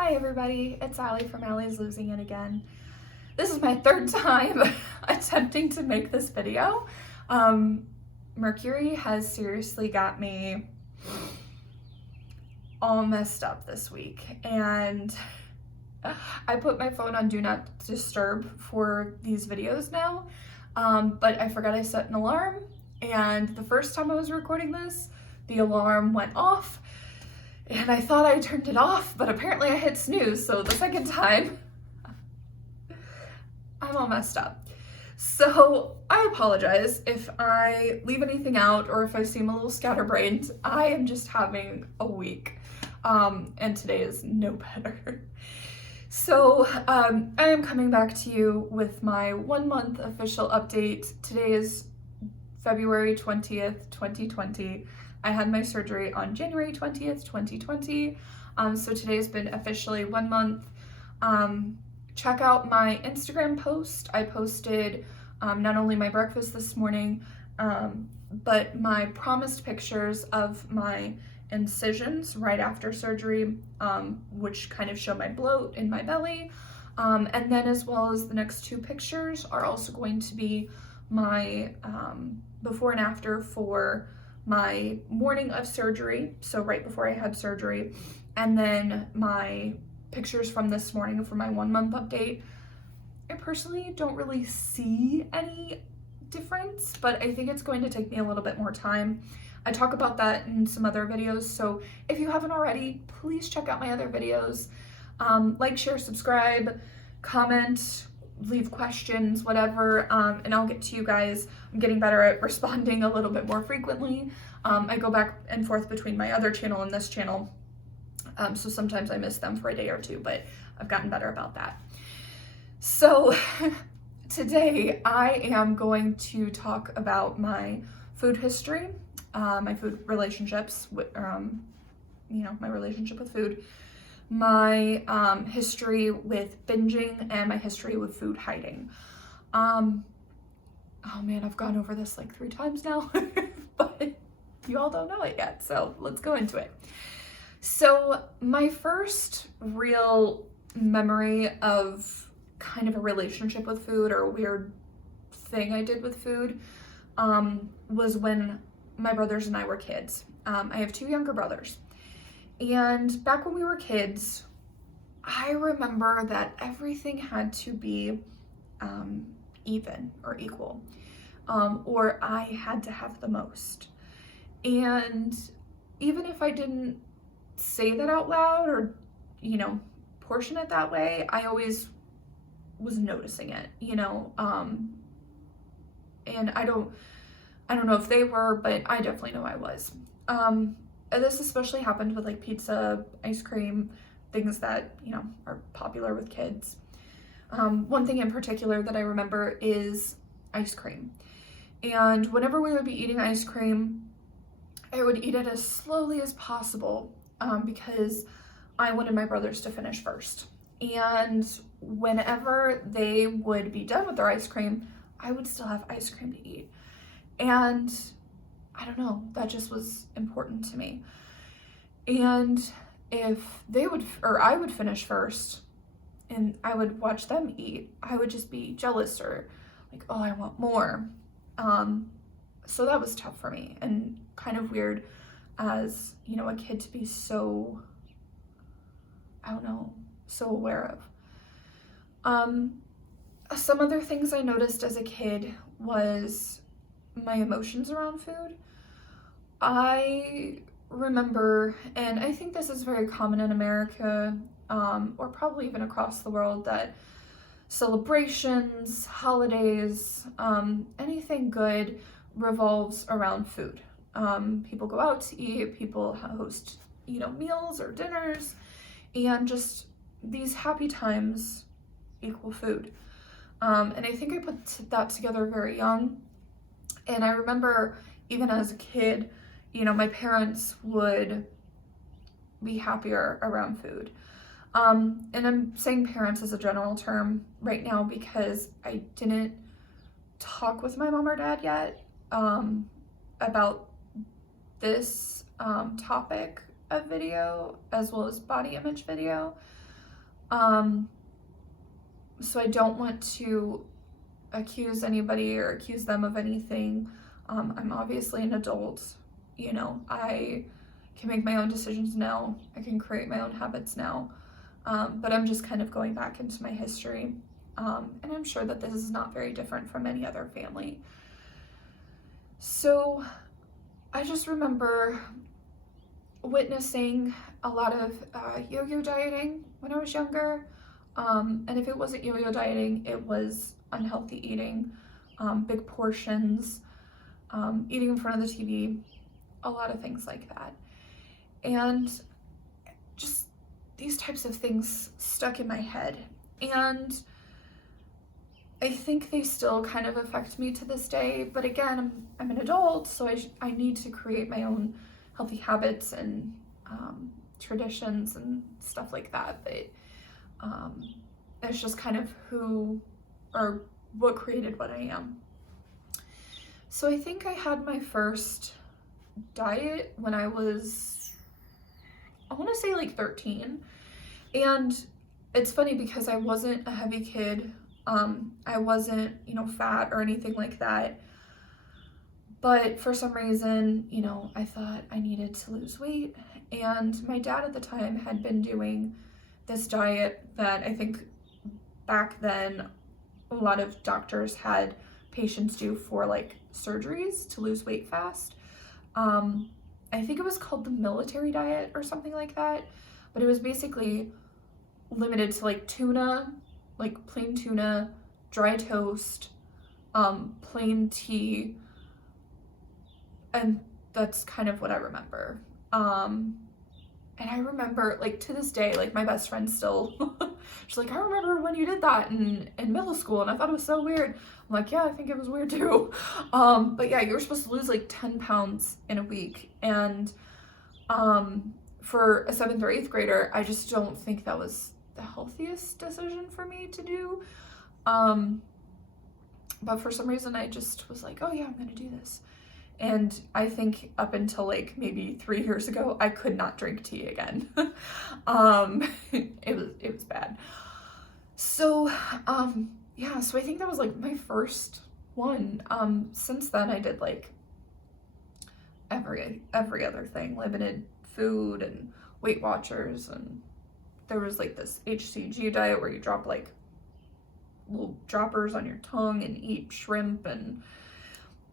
Hi everybody, it's Allie from Allie's Losing It Again. This is my third time attempting to make this video. Mercury has seriously got me all messed up this week, and I put my phone on Do Not Disturb for these videos now, but I forgot I set an alarm, and the first time I was recording this, the alarm went off. And I thought I turned it off, but apparently I hit snooze, so the second time, I'm all messed up. So I apologize if I leave anything out or if I seem a little scatterbrained. I am just having a week, and today is no better. So I am coming back to you with my 1 month official update. Today is February 20th, 2020. I had my surgery on January 20th, 2020. So today's been officially 1 month. Check out my Instagram post. I posted not only my breakfast this morning, but my promised pictures of my incisions right after surgery, which kind of show my bloat in my belly. And then as well as the next two pictures are also going to be my before and after for my morning of surgery, so right before I had surgery, and then my pictures from this morning for my 1 month update. I personally don't really see any difference, but I think it's going to take me a little bit more time. I talk about that in some other videos, so if you haven't already, please check out my other videos. Like, share, subscribe, comment, leave questions, whatever, and I'll get to you guys. I'm getting better at responding a little bit more frequently. I go back and forth between my other channel and this channel, so sometimes I miss them for a day or two, but I've gotten better about that. So today I am going to talk about my food history, my food relationships, my relationship with food, my history with binging, and my history with food hiding. Oh man, I've gone over this like 3 times now, but you all don't know it yet, so let's go into it. So my first real memory of kind of a relationship with food, or a weird thing I did with food, was when my brothers and I were kids. I have 2 younger brothers. And back when we were kids, I remember that everything had to be even or equal, or I had to have the most. And even if I didn't say that out loud or, portion it that way, I always was noticing it, and I don't know if they were, but I definitely know I was. This especially happened with like pizza, ice cream, things that, are popular with kids. One thing in particular that I remember is ice cream. And whenever we would be eating ice cream, I would eat it as slowly as possible, because I wanted my brothers to finish first. And whenever they would be done with their ice cream, I would still have ice cream to eat. And I don't know, that just was important to me. And if I would finish first and I would watch them eat, I would just be jealous or like, oh, I want more. So that was tough for me and kind of weird as, a kid to be so, so aware of. Some other things I noticed as a kid was my emotions around food. I remember, and I think this is very common in America, or probably even across the world, that celebrations, holidays, anything good revolves around food. People go out to eat, people host, meals or dinners, and just these happy times equal food. And I think I put that together very young. And I remember even as a kid, my parents would be happier around food. And I'm saying parents as a general term right now because I didn't talk with my mom or dad yet about this topic of video as well as body image video. So I don't want to accuse anybody or accuse them of anything. I'm obviously an adult, you know, I can make my own decisions now. I can create my own habits now. But I'm just kind of going back into my history. And I'm sure that this is not very different from any other family. So I just remember witnessing a lot of yo-yo dieting when I was younger. And if it wasn't yo-yo dieting, it was unhealthy eating, big portions, eating in front of the TV, a lot of things like that. And just these types of things stuck in my head. And I think they still kind of affect me to this day. But again, I'm an adult, so I need to create my own healthy habits and traditions and stuff like that. But it's just kind of who or what created what I am. So I think I had my first diet when I was, I want to say like 13. And it's funny because I wasn't a heavy kid. I wasn't, you know, fat or anything like that. But for some reason, you know, I thought I needed to lose weight. And my dad at the time had been doing this diet that I think back then a lot of doctors had patients do for like surgeries to lose weight fast. I think it was called the military diet or something like that, but it was basically limited to like tuna, like plain tuna, dry toast, plain tea, and that's kind of what I remember. And I remember, like, to this day, like, my best friend still, she's like, I remember when you did that in middle school, and I thought it was so weird. I'm like, yeah, I think it was weird too. But yeah, you were supposed to lose like 10 pounds in a week. And for a 7th or 8th grader, I just don't think that was the healthiest decision for me to do. But for some reason, I just was like, oh yeah, I'm gonna do this. And I think up until like maybe 3 years ago, I could not drink tea again. It was bad. So, yeah, so I think that was like my first one. Since then I did like every other thing, limited food and Weight Watchers, and there was like this HCG diet where you drop like little droppers on your tongue and eat shrimp, and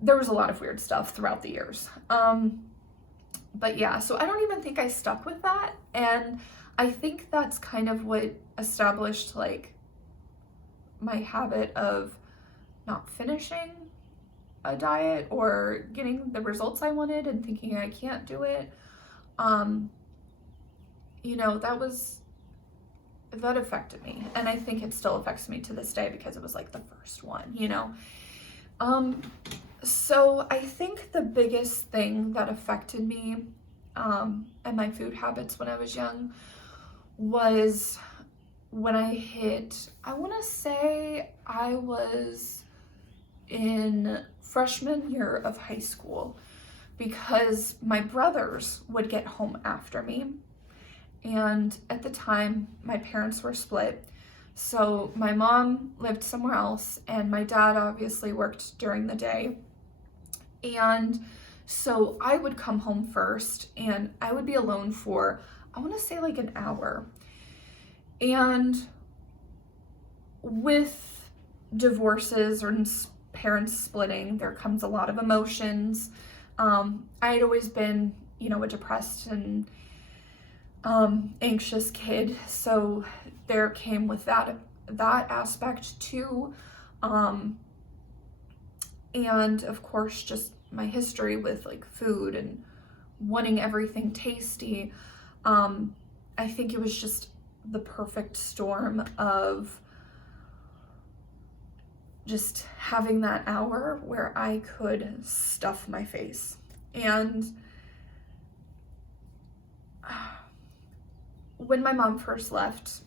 there was a lot of weird stuff throughout the years. But yeah, so I don't even think I stuck with that. And I think that's kind of what established like my habit of not finishing a diet or getting the results I wanted and thinking I can't do it. You know, that affected me. And I think it still affects me to this day because it was like the first one, you know? So I think the biggest thing that affected me and my food habits when I was young was when I hit, I want to say I was in freshman year of high school, because my brothers would get home after me. And at the time, my parents were split. So my mom lived somewhere else, and my dad obviously worked during the day. And so I would come home first, and I would be alone for, I want to say like an hour. And with divorces or parents splitting, there comes a lot of emotions. I had always been, you know, a depressed and anxious kid, so there came with that aspect too. And of course, just my history with like food and wanting everything tasty. I think it was just the perfect storm of just having that hour where I could stuff my face. And when my mom first left,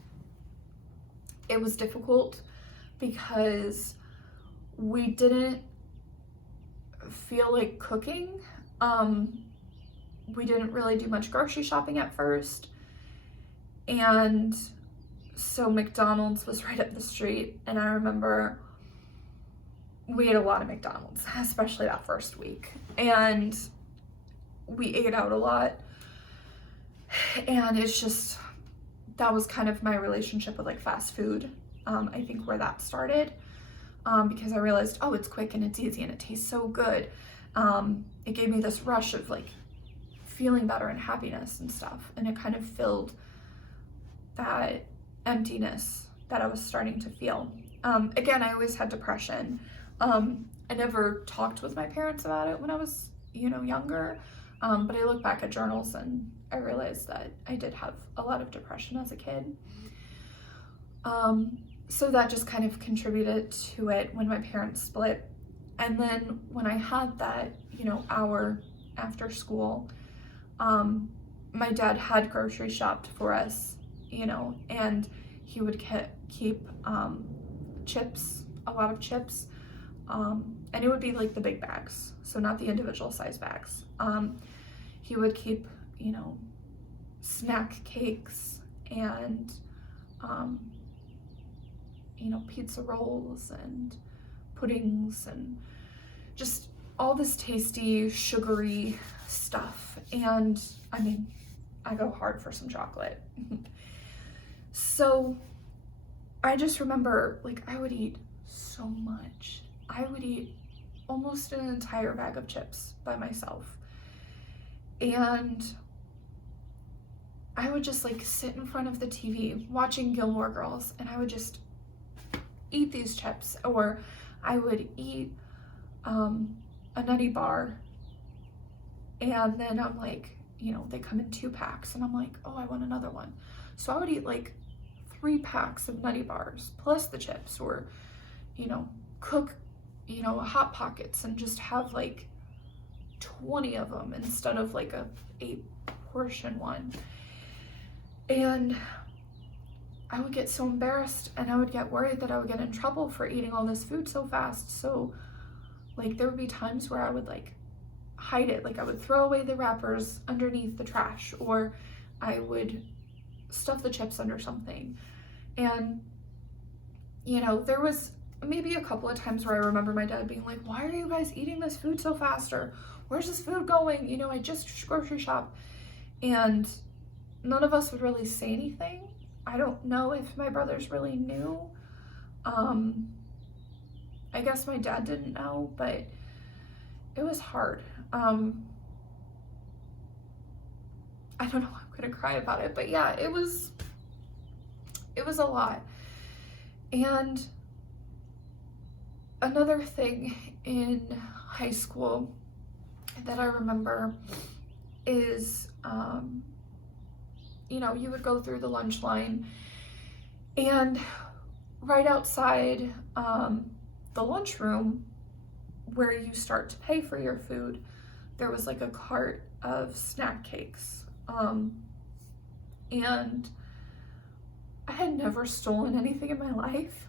it was difficult because we didn't feel like cooking. We didn't really do much grocery shopping at first. And So McDonald's was right up the street, and I remember we ate a lot of McDonald's, especially that first week. And we ate out a lot. And it's just, that was kind of my relationship with like fast food. I think where that started, because I realized, oh, it's quick and it's easy and it tastes so good. It gave me this rush of like feeling better and happiness and stuff. And it kind of filled that emptiness that I was starting to feel. Again, I always had depression. I never talked with my parents about it when I was, younger. But I look back at journals and I realized that I did have a lot of depression as a kid. So that just kind of contributed to it when my parents split. And then when I had that, hour after school, my dad had grocery shopped for us, and he would keep chips, a lot of chips, and it would be like the big bags, so not the individual size bags. He would keep, snack cakes and, pizza rolls and puddings and just all this tasty, sugary stuff. And I mean, I go hard for some chocolate. So I just remember, like, I would eat so much. I would eat almost an entire bag of chips by myself. And I would just like sit in front of the TV watching Gilmore Girls, and I would just eat these chips. Or I would eat a nutty bar, and then I'm like, they come in 2 packs, and I'm like, oh, I want another one. So I would eat like 3 packs of nutty bars plus the chips, or cook Hot Pockets and just have like 20 of them instead of like a 8 portion one. And I would get so embarrassed, and I would get worried that I would get in trouble for eating all this food so fast. So like there would be times where I would like hide it. Like I would throw away the wrappers underneath the trash, or I would stuff the chips under something. And there was maybe a couple of times where I remember my dad being like, why are you guys eating this food so fast? Or where's this food going? I just grocery shop. And none of us would really say anything. I don't know if my brothers really knew. I guess my dad didn't know, but it was hard. I don't know, I'm gonna cry about it, but yeah, it was a lot. And another thing in high school that I remember is, you would go through the lunch line, and right outside the lunchroom where you start to pay for your food, there was like a cart of snack cakes. And I had never stolen anything in my life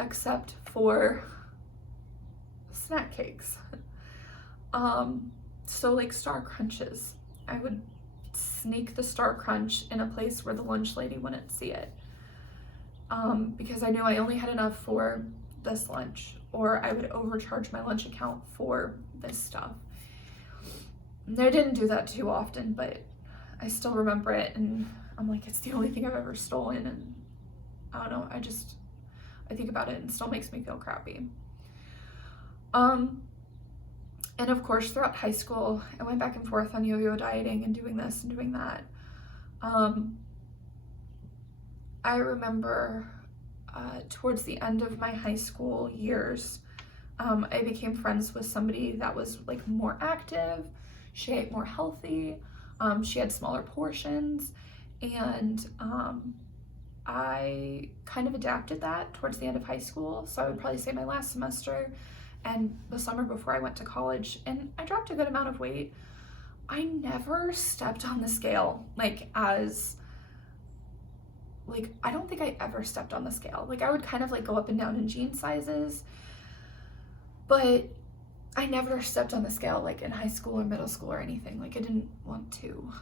except for snack cakes. So like Star Crunches, I would sneak the Star Crunch in a place where the lunch lady wouldn't see it, because I knew I only had enough for this lunch, or I would overcharge my lunch account for this stuff. And I didn't do that too often, but I still remember it, and I'm like, it's the only thing I've ever stolen, and I don't know, I think about it and it still makes me feel crappy. And of course, throughout high school, I went back and forth on yo-yo dieting and doing this and doing that. I remember towards the end of my high school years, I became friends with somebody that was like more active. She ate more healthy. She had smaller portions, and I kind of adapted that towards the end of high school. So I would probably say my last semester and the summer before I went to college, and I dropped a good amount of weight. I never stepped on the scale, I don't think I ever stepped on the scale. Like I would kind of like go up and down in jean sizes, but I never stepped on the scale like in high school or middle school or anything. Like I didn't want to.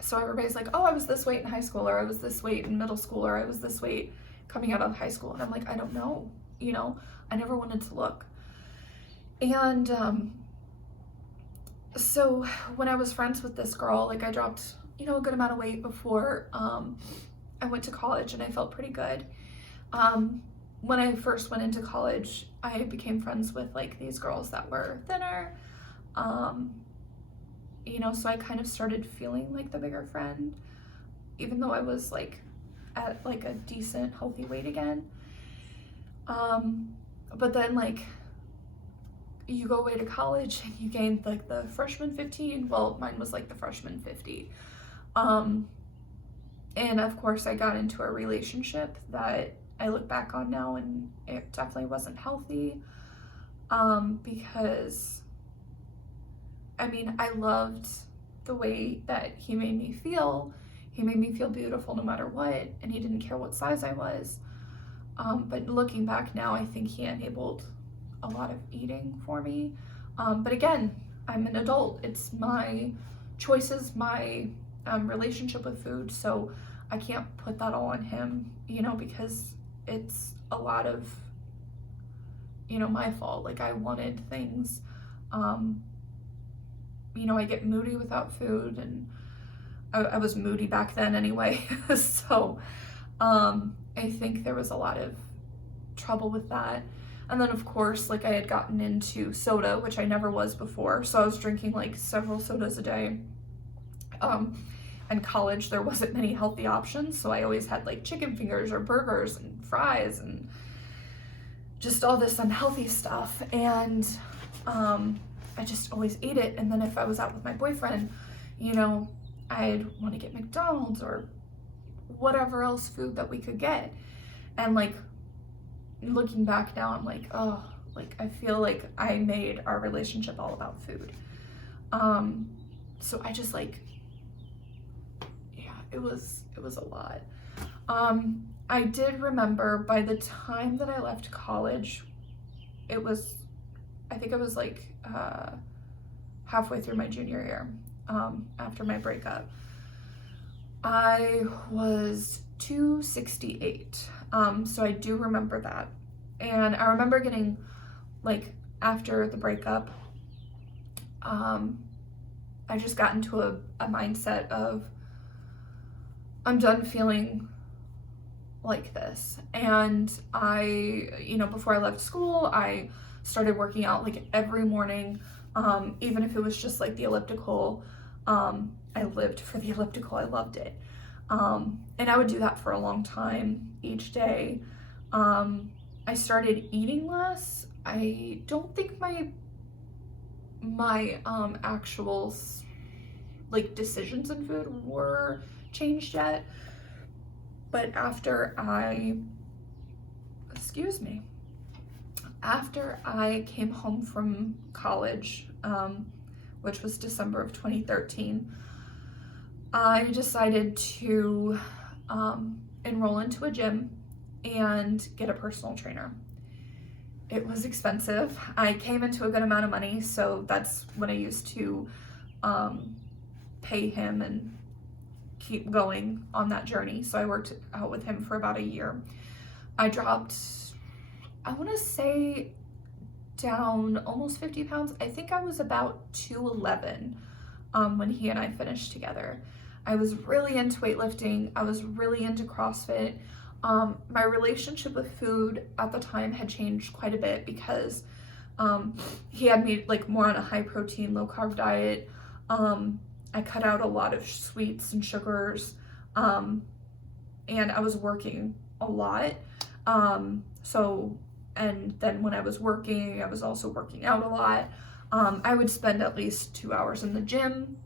So everybody's like, oh, I was this weight in high school, or I was this weight in middle school, or I was this weight coming out of high school. And I'm like, I don't know, you know, I never wanted to look. And so when I was friends with this girl, like I dropped, you know, a good amount of weight before I went to college, and I felt pretty good. When I first went into college, I became friends with like these girls that were thinner. You know, so I kind of started feeling like the bigger friend, even though I was like at like a decent healthy weight again. But then like you go away to college and you gain like the freshman 15. Well, mine was like the freshman 50. And of course I got into a relationship that I look back on now, and it definitely wasn't healthy. Because I mean, I loved the way that he made me feel. He made me feel beautiful no matter what, and he didn't care what size I was. But looking back now, I think he enabled a lot of eating for me. But again, I'm an adult. It's my choices, my relationship with food, so I can't put that all on him, you know, because it's a lot of, you know, my fault. Like I wanted things. You know, I get moody without food, and I was moody back then anyway. So I think there was a lot of trouble with that. And then of course, like I had gotten into soda, which I never was before. So I was drinking like several sodas a day. In college, there wasn't many healthy options. So I always had like chicken fingers or burgers and fries and just all this unhealthy stuff. And I just always ate it. And then if I was out with my boyfriend, you know, I'd want to get McDonald's or whatever else food that we could get. And like looking back now, I'm like, oh, like I feel like I made our relationship all about food. So I just like, yeah, it was a lot. I did remember by the time that I left college, I think it was like halfway through my junior year, after my breakup. I was 268. So I do remember that. And I remember getting, like, after the breakup, I just got into a mindset of, I'm done feeling like this. And I, you know, before I left school, I started working out like every morning, even if it was just like the elliptical. I lived for the elliptical. I loved it. And I would do that for a long time each day. I started eating less. I don't think my actual like decisions in food were changed yet. But after I came home from college, which was December of 2013, I decided to enroll into a gym and get a personal trainer. It was expensive. I came into a good amount of money, so that's when I used to pay him and keep going on that journey. So I worked out with him for about a year. I dropped, I want to say, down almost 50 pounds. I think I was about 211 when he and I finished together. I was really into weightlifting. I was really into CrossFit. My relationship with food at the time had changed quite a bit because he had me like more on a high protein, low carb diet. I cut out a lot of sweets and sugars, and I was working a lot. And then when I was working, I was also working out a lot. I would spend at least 2 hours in the gym.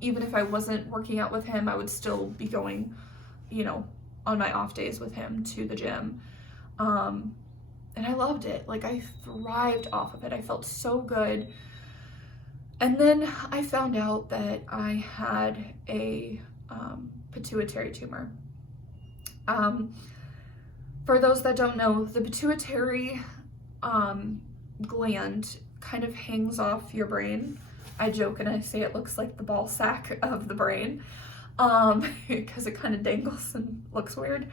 Even if I wasn't working out with him, I would still be going, you know, on my off days with him to the gym. And I loved it. Like I thrived off of it. I felt so good. And then I found out that I had a pituitary tumor. For those that don't know, the pituitary gland kind of hangs off your brain. I joke and I say it looks like the ball sack of the brain. because it kind of dangles and looks weird.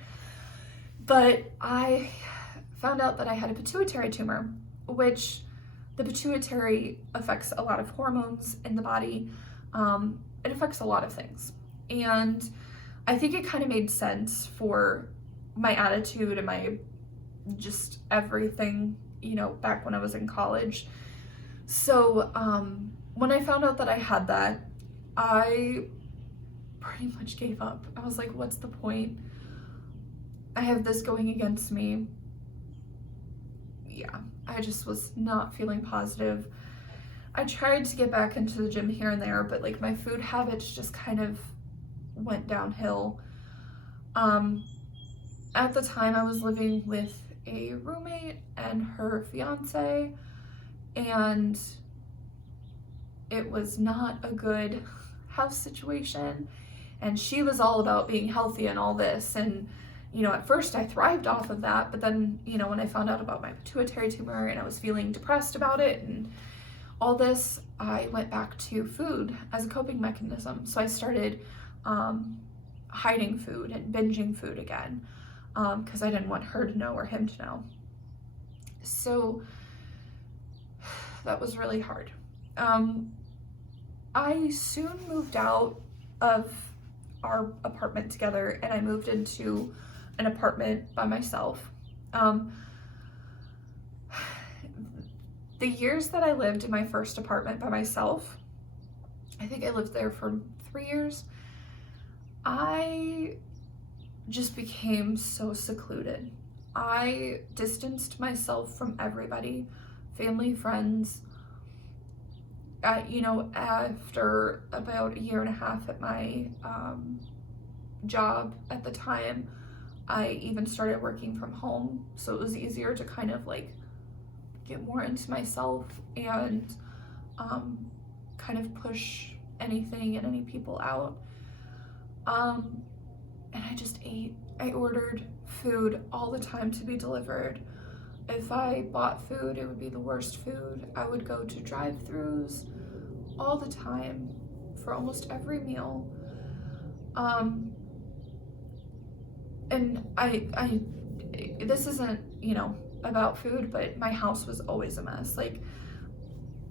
But I found out that I had a pituitary tumor, which the pituitary affects a lot of hormones in the body. It affects a lot of things. And I think it kind of made sense for my attitude and my just everything, back when I was in college. So when I found out that I had that, I pretty much gave up. I was like, what's the point? I have this going against me. Yeah, I just was not feeling positive. I tried to get back into the gym here and there, but like my food habits just kind of went downhill. At the time I was living with a roommate and her fiance, and it was not a good house situation, and she was all about being healthy and all this, and at first I thrived off of that, but then when I found out about my pituitary tumor and I was feeling depressed about it and all this, I went back to food as a coping mechanism. So I started hiding food and binging food again, because I didn't want her to know or him to know. So that was really hard. I soon moved out of our apartment together and I moved into an apartment by myself. The years that I lived in my first apartment by myself, I think I lived there for 3 years, I just became so secluded. I distanced myself from everybody, family, friends. After about 1.5 years at my job at the time, I even started working from home, so it was easier to kind of like get more into myself and kind of push anything and any people out. And I just ate. I ordered food all the time to be delivered. If I bought food, it would be the worst food. I would go to drive-thrus all the time for almost every meal. And I this isn't, about food, but my house was always a mess. Like,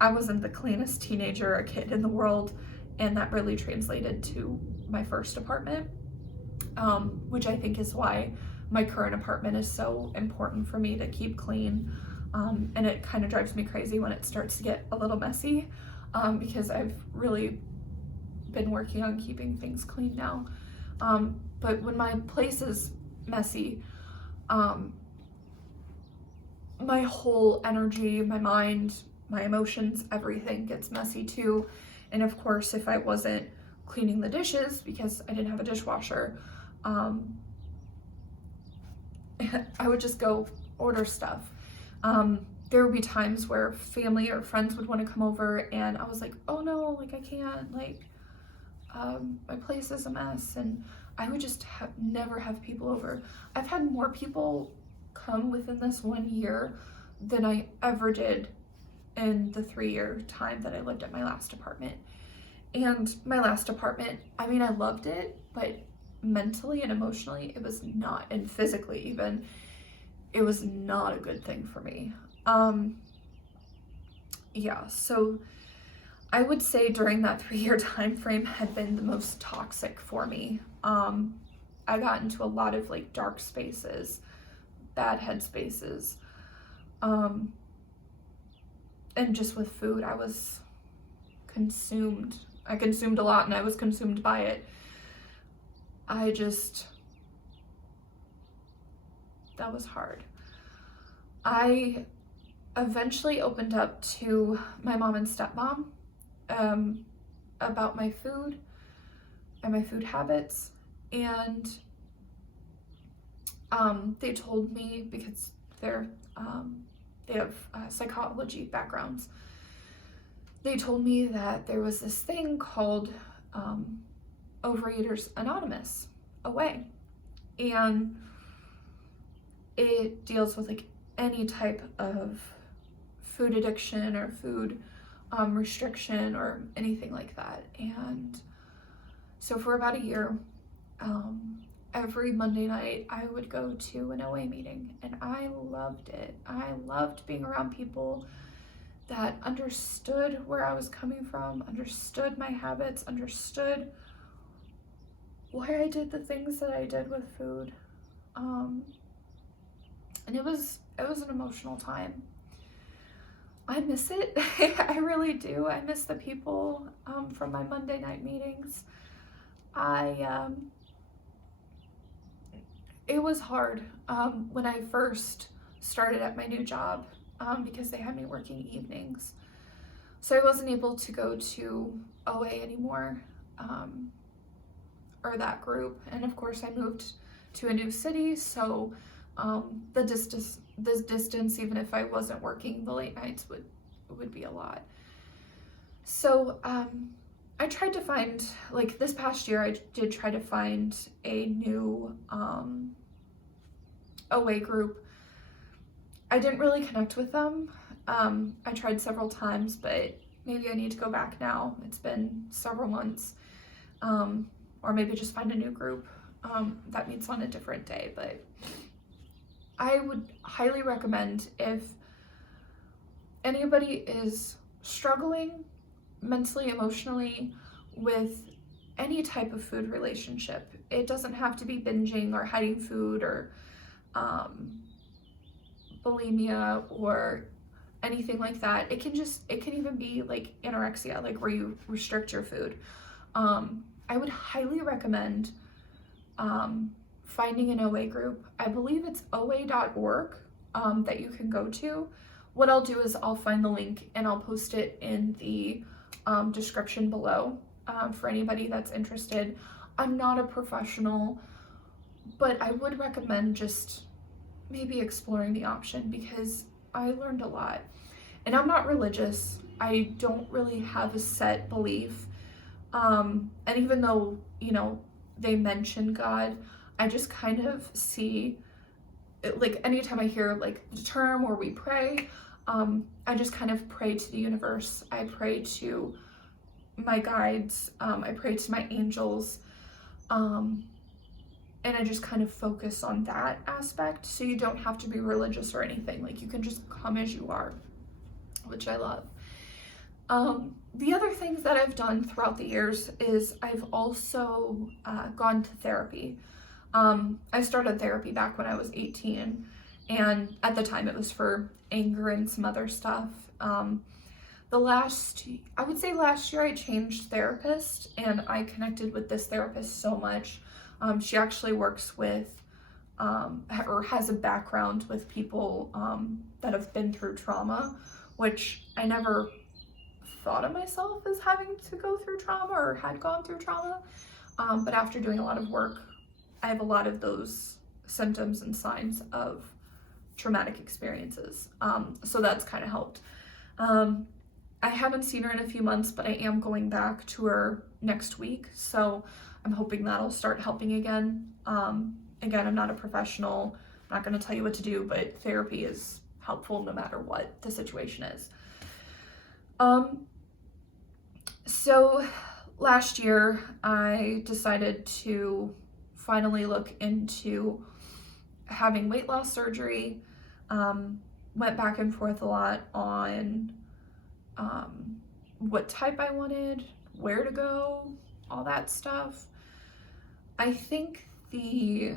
I wasn't the cleanest teenager or kid in the world, and that really translated to my first apartment, which I think is why my current apartment is so important for me to keep clean. And it kind of drives me crazy when it starts to get a little messy, because I've really been working on keeping things clean now. But when my place is messy, my whole energy, my mind, my emotions, everything gets messy too. And of course, if I wasn't cleaning the dishes because I didn't have a dishwasher, I would just go order stuff. There would be times where family or friends would want to come over and I was like, oh no, like I can't, like my place is a mess, and I would just never have people over. I've had more people come within this 1 year than I ever did in the 3-year time that I lived at my last apartment. And my last apartment, I mean, I loved it, but mentally and emotionally, it was not, and physically even, it was not a good thing for me. Yeah, so I would say during that 3-year time frame had been the most toxic for me. I got into a lot of like dark spaces, bad headspaces, and just with food, I was consumed. I consumed a lot and I was consumed by it. That was hard. I eventually opened up to my mom and stepmom about my food and my food habits, and they told me, because they have psychology backgrounds, they told me that there was this thing called Overeaters Anonymous, OA, and it deals with like any type of food addiction or food restriction or anything like that. And So for about a year, every Monday night I would go to an OA meeting, and I loved it. I loved being around people that understood where I was coming from, understood my habits, understood why I did the things that I did with food. And it was an emotional time. I miss it. I really do. I miss the people from my Monday night meetings. It was hard when I first started at my new job because they had me working evenings. So I wasn't able to go to OA anymore, or that group. And of course I moved to a new city, so the distance, even if I wasn't working the late nights, would be a lot. So I tried to find, like this past year, I did try to find a new OA group. I didn't really connect with them. I tried several times, but maybe I need to go back now. It's been several months. Or maybe just find a new group that meets on a different day. But I would highly recommend, if anybody is struggling mentally, emotionally with any type of food relationship. It doesn't have to be binging or hiding food or bulimia or anything like that. It can even be like anorexia, like where you restrict your food. I would highly recommend finding an OA group. I believe it's oa.org that you can go to. What I'll do is I'll find the link and I'll post it in the description below for anybody that's interested. I'm not a professional, but I would recommend just maybe exploring the option, because I learned a lot. And I'm not religious. I don't really have a set belief. And even though, they mention God, I just kind of see, like anytime I hear like the term or we pray, I just kind of pray to the universe. I pray to my guides. I pray to my angels. And I just kind of focus on that aspect. So you don't have to be religious or anything. Like you can just come as you are, which I love. The other things that I've done throughout the years is I've also gone to therapy. I started therapy back when I was 18, and at the time it was for anger and some other stuff. I would say last year I changed therapist, and I connected with this therapist so much. She actually works with, or has a background with people that have been through trauma, which I never thought of myself as having to go through trauma or had gone through trauma. But after doing a lot of work, I have a lot of those symptoms and signs of traumatic experiences. So that's kind of helped. I haven't seen her in a few months, but I am going back to her next week. So I'm hoping that'll start helping again. Again, I'm not a professional. I'm not going to tell you what to do, but therapy is helpful no matter what the situation is. So last year I decided to finally look into having weight loss surgery. Went back and forth a lot on what type I wanted, where to go, all that stuff. I think the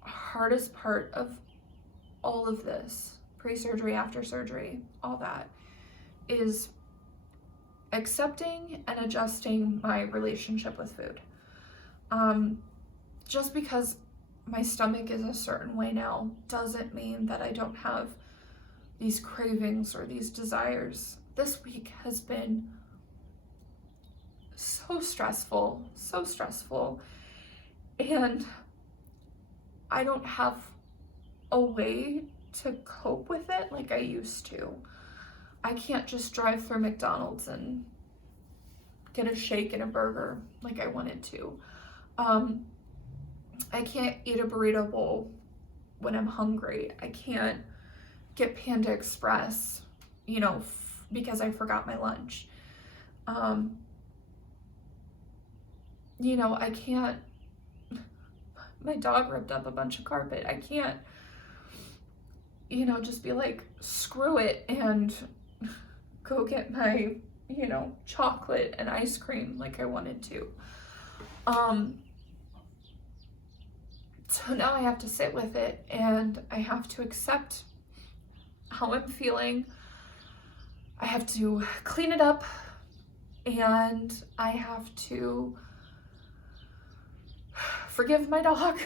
hardest part of all of this, pre-surgery, after surgery, all that, is accepting and adjusting my relationship with food. Just because my stomach is a certain way now doesn't mean that I don't have these cravings or these desires. This week has been so stressful, and I don't have a way to cope with it like I used to. I can't just drive through McDonald's and get a shake and a burger like I wanted to. I can't eat a burrito bowl when I'm hungry. I can't get Panda Express, because I forgot my lunch. I can't, my dog ripped up a bunch of carpet. I can't, just be like, screw it and go get my, chocolate and ice cream like I wanted to. So now I have to sit with it and I have to accept how I'm feeling. I have to clean it up and I have to forgive my dog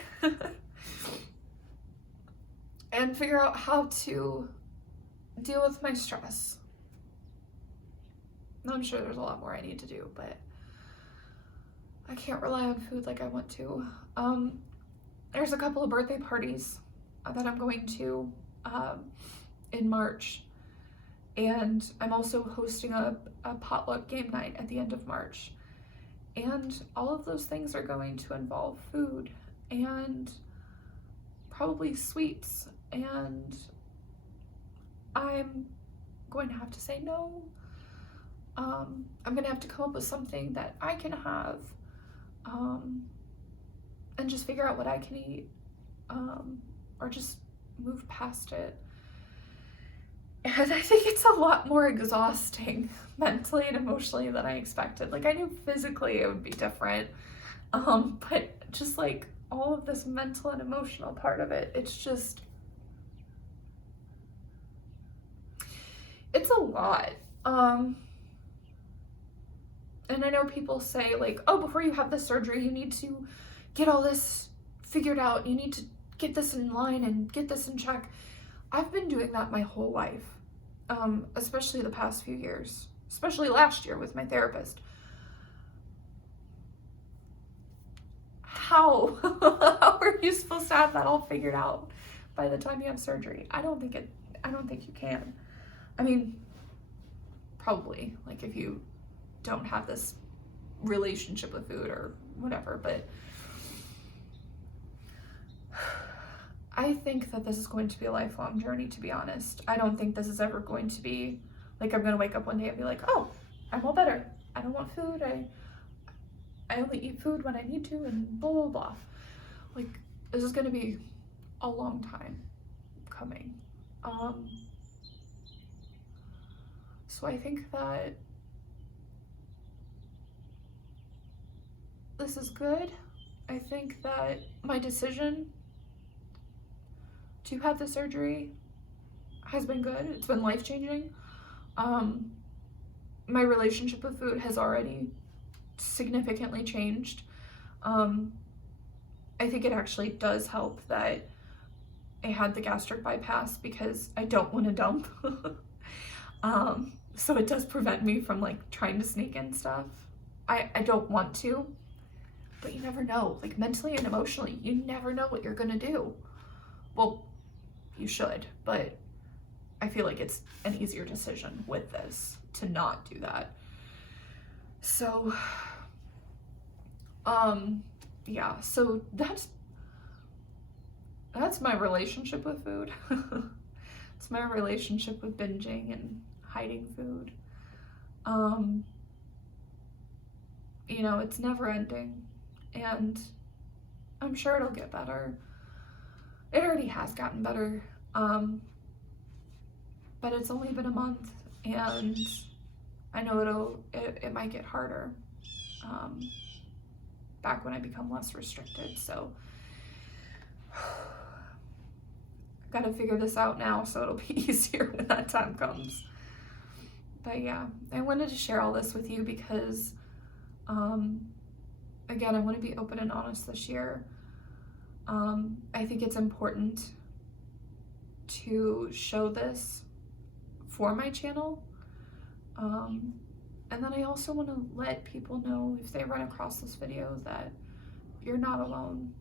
and figure out how to deal with my stress. I'm sure there's a lot more I need to do, but I can't rely on food like I want to. There's a couple of birthday parties that I'm going to in March, and I'm also hosting a potluck game night at the end of March. And all of those things are going to involve food and probably sweets, and I'm going to have to say no. I'm going to have to come up with something that I can have, and just figure out what I can eat, or just move past it. And I think it's a lot more exhausting mentally and emotionally than I expected. Like, I knew physically it would be different, but just like all of this mental and emotional part of it, it's a lot. And I know people say like, oh, before you have this surgery, you need to get all this figured out. You need to get this in line and get this in check. I've been doing that my whole life, especially the past few years, especially last year with my therapist. How? How are you supposed to have that all figured out by the time you have surgery? I don't think you can. I mean, probably, like, if you don't have this relationship with food or whatever, but I think that this is going to be a lifelong journey, to be honest. I don't think this is ever going to be like, I'm going to wake up one day and be like, oh, I'm all better. I don't want food. I only eat food when I need to, and blah, blah, blah. Like, this is going to be a long time coming. So I think that this is good. I think that my decision to have the surgery has been good. It's been life-changing. My relationship with food has already significantly changed. I think it actually does help that I had the gastric bypass because I don't want to dump. So it does prevent me from like trying to sneak in stuff. I don't want to, but you never know. Like, mentally and emotionally, you never know what you're gonna do. Well, you should, but I feel like it's an easier decision with this to not do that. So, yeah, so that's my relationship with food. It's my relationship with binging and hiding food. It's never ending, and I'm sure it'll get better. It already has gotten better, but it's only been a month, and I know it might get harder back when I become less restricted. So I've got to figure this out now so it'll be easier when that time comes. But yeah, I wanted to share all this with you because again, I want to be open and honest this year. I think it's important to show this for my channel. And then I also want to let people know, if they run across this video, that you're not alone.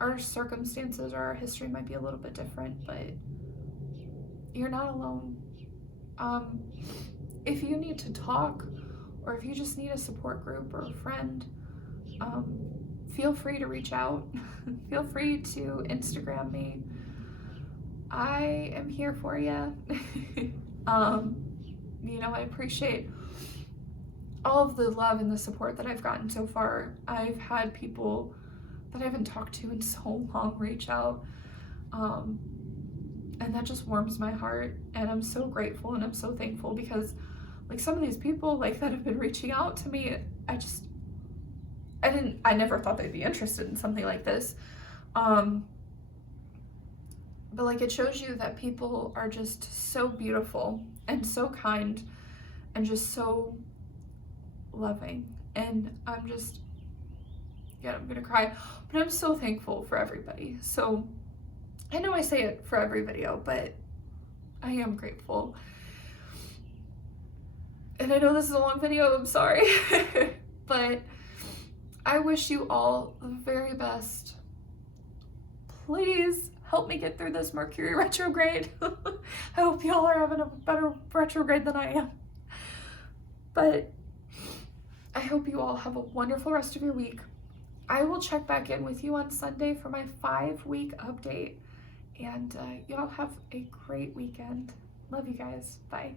Our circumstances or our history might be a little bit different, but you're not alone. If you need to talk, or if you just need a support group or a friend, feel free to reach out. Feel free to Instagram me. I am here for you. I appreciate all of the love and the support that I've gotten so far. I've had people that I haven't talked to in so long reach out. And that just warms my heart, and I'm so grateful and I'm so thankful, because like some of these people like that have been reaching out to me, I never thought they'd be interested in something like this. But like it shows you that people are just so beautiful and so kind and just so loving. And I'm gonna cry, but I'm so thankful for everybody. So I know I say it for every video, but I am grateful. And I know this is a long video, I'm sorry. But I wish you all the very best. Please help me get through this Mercury retrograde. I hope y'all are having a better retrograde than I am. But I hope you all have a wonderful rest of your week. I will check back in with you on Sunday for my 5-week update. And y'all have a great weekend. Love you guys. Bye.